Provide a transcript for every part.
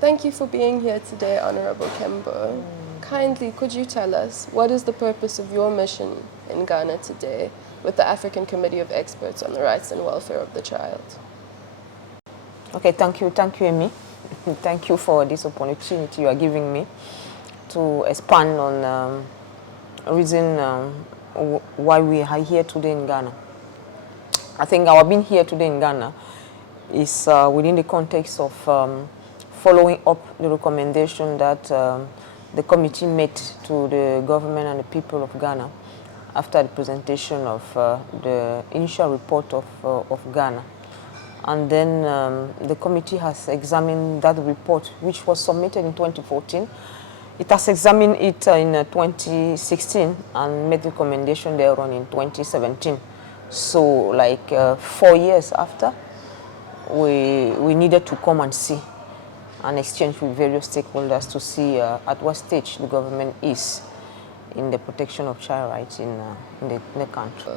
Thank you for being here today, Honorable Kembo. Kindly, could you tell us, what is the purpose of your mission in Ghana today with the African Committee of Experts on the Rights and Welfare of the Child? Okay, thank you, Amy. Thank you for this opportunity you are giving me to expand on reason why we are here today in Ghana. I think our being here today in Ghana is within the context of following up the recommendation that the committee made to the government and the people of Ghana after the presentation of the initial report of Ghana. And then the committee has examined that report, which was submitted in 2014. It has examined it in 2016 and made recommendation thereon in 2017. So, like 4 years after, we needed to come and see and exchange with various stakeholders to see at what stage the government is in the protection of child rights in the country.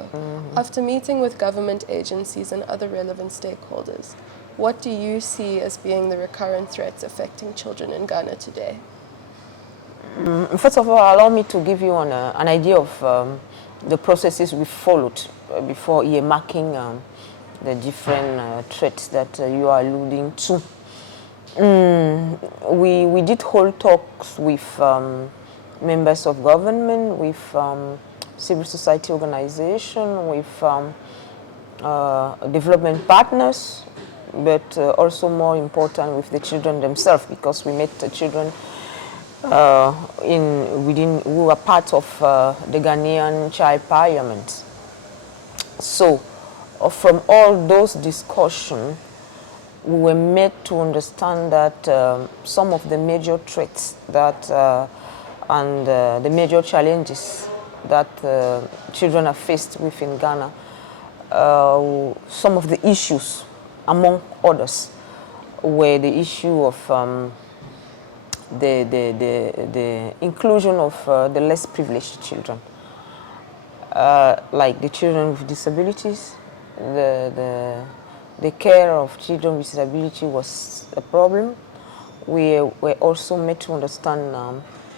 After meeting with government agencies and other relevant stakeholders, what do you see as being the recurrent threats affecting children in Ghana today? First of all, allow me to give you an idea of the processes we followed before earmarking the different threats that you are alluding to. We did hold talks with members of government, with civil society organization, with development partners, but also more important with the children themselves, because we met the children who were part of the Ghanaian Child Parliament. So, from all those discussions, we were made to understand that some of the major threats that and the major challenges that children are faced with in Ghana, some of the issues, among others, were the issue of the inclusion of the less privileged children, like the children with disabilities. The care of children with disability was a problem. We were also made to understand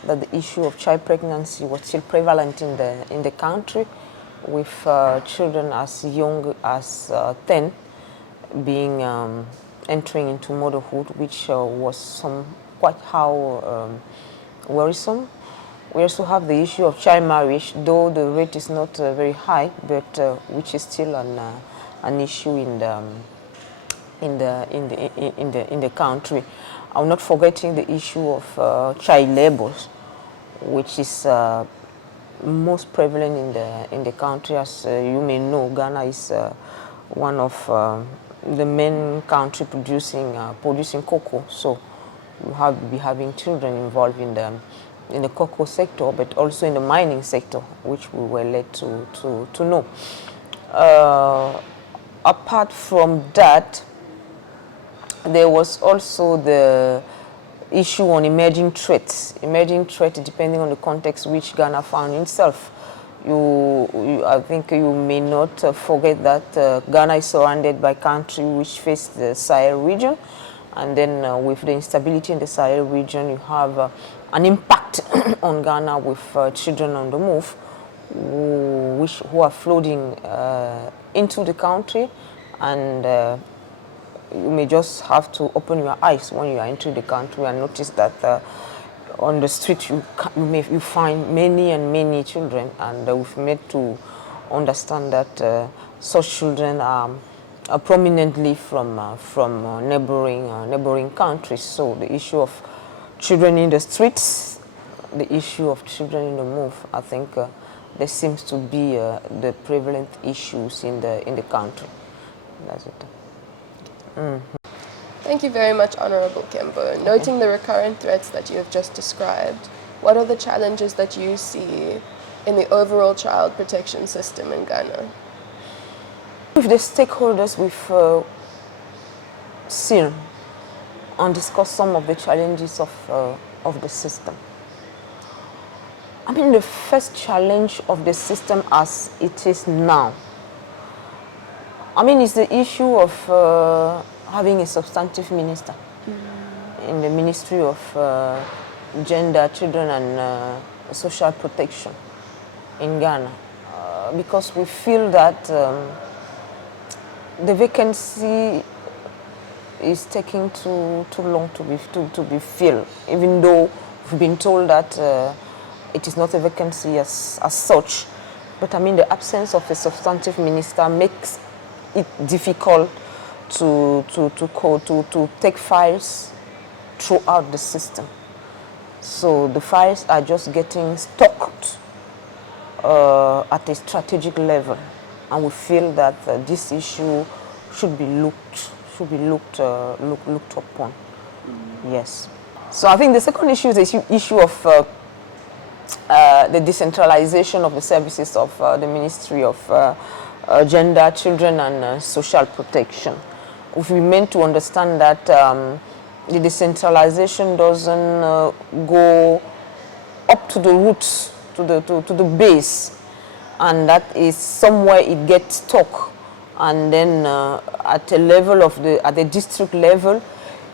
that the issue of child pregnancy was still prevalent in the country, with children as young as 10 being entering into motherhood, which was quite worrisome. We also have the issue of child marriage, though the rate is not very high, but which is still an issue in the country. I'm not forgetting the issue of child labor, which is most prevalent in the country. As you may know, Ghana is one of the main country producing cocoa. So we have to be having children involved in the cocoa sector, but also in the mining sector, which we were led to know. Apart from that, there was also the issue on emerging threats. Emerging threats, depending on the context which Ghana found itself. I think you may not forget that Ghana is surrounded by countries which face the Sahel region, and then with the instability in the Sahel region, you have an impact on Ghana with children on the move, who are flooding into the country, and you may just have to open your eyes when you are entering the country and notice that on the street you find many children, and we've made to understand that such children are prominently from neighboring countries. So the issue of children in the streets, the issue of children in the move, I think there seems to be the prevalent issues in the country. That's it. Thank you very much, Honorable Kembo. Noting the recurrent threats that you have just described, what are the challenges that you see in the overall child protection system in Ghana? With the stakeholders, we've seen and discussed some of the challenges of the system. I mean, the first challenge of the system as it is now, I mean, it's the issue of having a substantive minister in the Ministry of Gender, Children and Social Protection in Ghana, because we feel that the vacancy is taking too long to be filled, even though we've been told that it is not a vacancy as such. But I mean, the absence of a substantive minister makes it difficult to take files throughout the system. So the files are just getting stocked at a strategic level, and we feel that this issue should be looked upon. Yes. So I think the second issue is the issue of the decentralization of the services of the Ministry of Gender, Children and Social Protection. If we meant to understand that the decentralization doesn't go up to the roots, to the base, and that is somewhere it gets stuck, and then at a level of at the district level,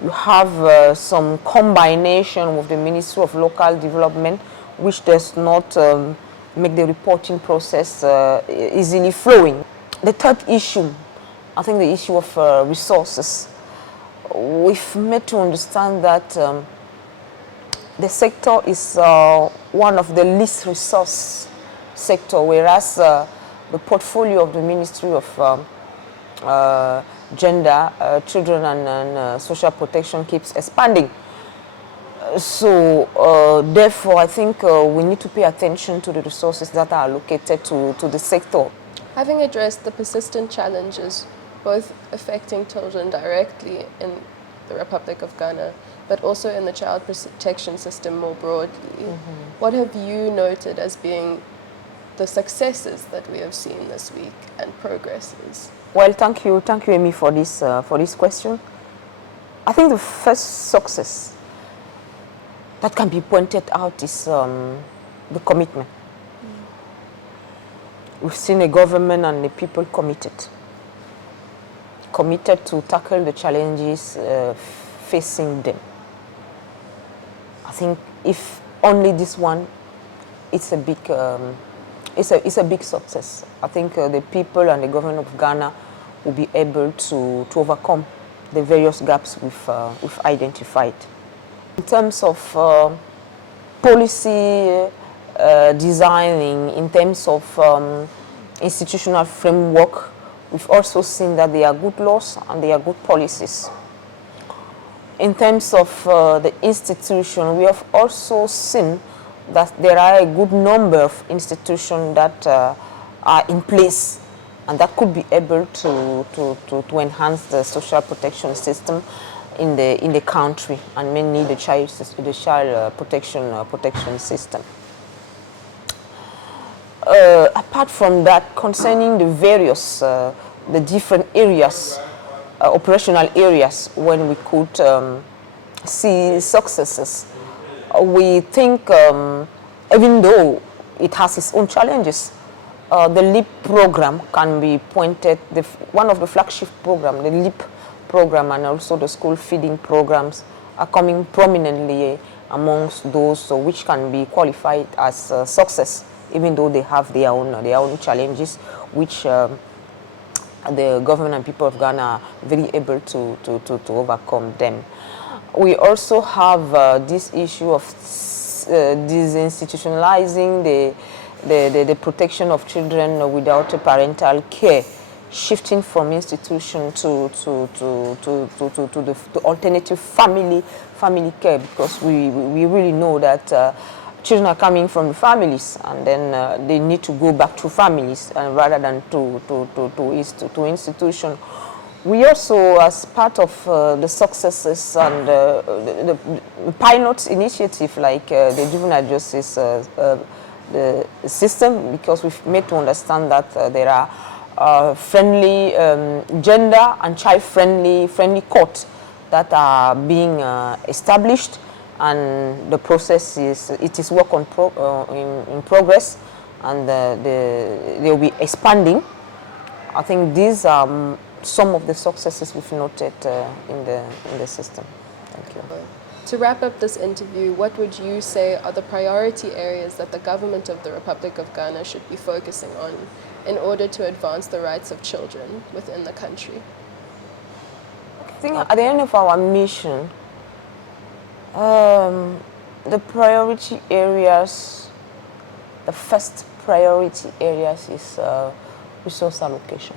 you have some combination with the Ministry of Local Development, which does not make the reporting process easily flowing. The third issue, I think the issue of resources. We've made to understand that the sector is one of the least resource sector, whereas the portfolio of the Ministry of Gender, Children and Social Protection keeps expanding. So therefore, I think we need to pay attention to the resources that are allocated to the sector. Having addressed the persistent challenges, both affecting children directly in the Republic of Ghana, but also in the child protection system more broadly, what have you noted as being the successes that we have seen this week and progresses? Well, thank you, Amy, for this question. I think the first success that can be pointed out is the commitment. We've seen a government and the people committed to tackle the challenges facing them. I think if only this one, it's a big success. I think the people and the government of Ghana will be able to overcome the various gaps we've identified. In terms of policy designing, in terms of institutional framework, we've also seen that there are good laws and there are good policies. In terms of the institution, we have also seen that there are a good number of institutions that are in place and that could be able to enhance the social protection system in the country, and mainly the child protection system. Apart from that, concerning the various the different areas, operational areas, when we could see successes, we think even though it has its own challenges, the LEAP program can be pointed, one of the flagship programs, the LEAP program, and also the school feeding programs are coming prominently amongst those which can be qualified as success, even though they have their own challenges, which the government and people of Ghana are very able to overcome them. We also have this issue of disinstitutionalizing the protection of children without parental care, shifting from institution to the alternative family care, because we really know that children are coming from the families, and then they need to go back to families rather than to institution. We also, as part of the successes and the pilot initiative, like the juvenile justice the system, because we've made to understand that there are friendly gender and child-friendly courts that are being established, and the process is work in progress, and they'll be expanding. I think these are some of the successes we've noted in the system. Thank you. To wrap up this interview, what would you say are the priority areas that the government of the Republic of Ghana should be focusing on in order to advance the rights of children within the country? I think at the end of our mission, the priority areas, the first priority areas is resource allocation.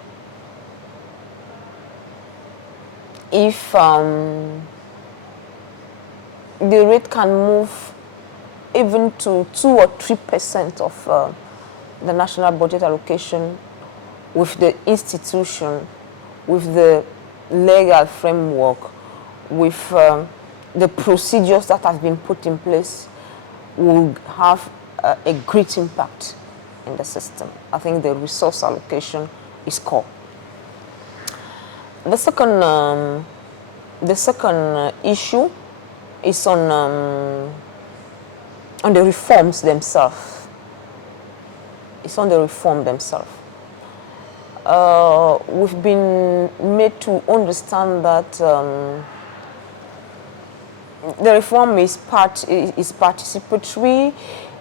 If the rate can move even to 2 or 3% of the national budget allocation with the institution, with the legal framework, with the procedures that have been put in place, will have a great impact in the system. I think the resource allocation is core. The second issue is on the reforms themselves. It's on the reform themselves. We've been made to understand that the reform is participatory,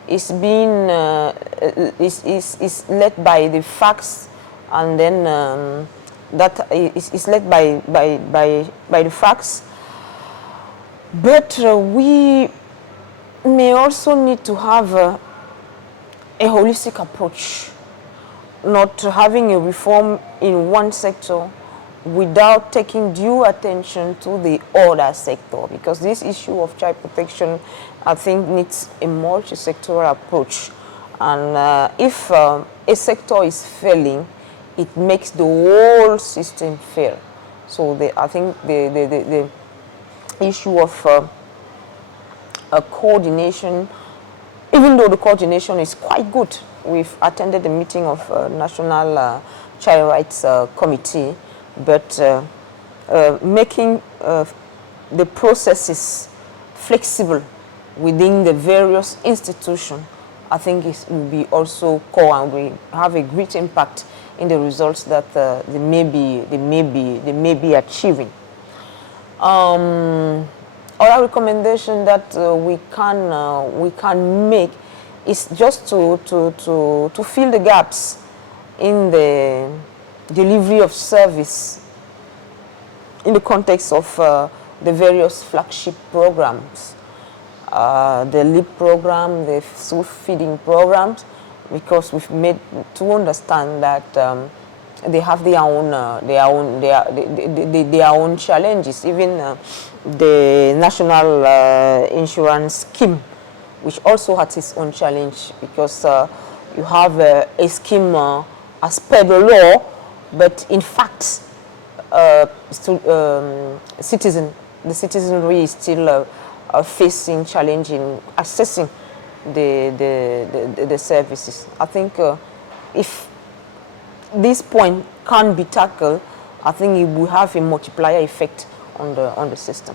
is being is led by the facts, and then that is led by the facts. But we may also need to have a holistic approach, not having a reform in one sector without taking due attention to the other sector, because this issue of child protection, I think, needs a multi-sectoral approach. And if a sector is failing, it makes the whole system fail. So I think the issue of coordination, even though the coordination is quite good. We've attended the meeting of National Child Rights Committee, but making the processes flexible within the various institutions, I think will be also core, and will have a great impact in the results that they may be achieving. Other recommendation that we can make is just to fill the gaps in the delivery of service in the context of the various flagship programs, the LEAP program, the school feeding programs, because we've made to understand that they have their own challenges. Even the national insurance scheme, which also has its own challenge, because you have a scheme as per the law, but in fact, the citizenry is still facing challenge in accessing the services. I think if this point can be tackled, I think it will have a multiplier effect on the system.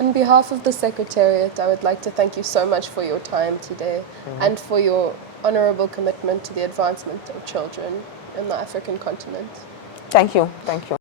On behalf of the Secretariat, I would like to thank you so much for your time today and for your honorable commitment to the advancement of children in the African continent. Thank you. Thank you.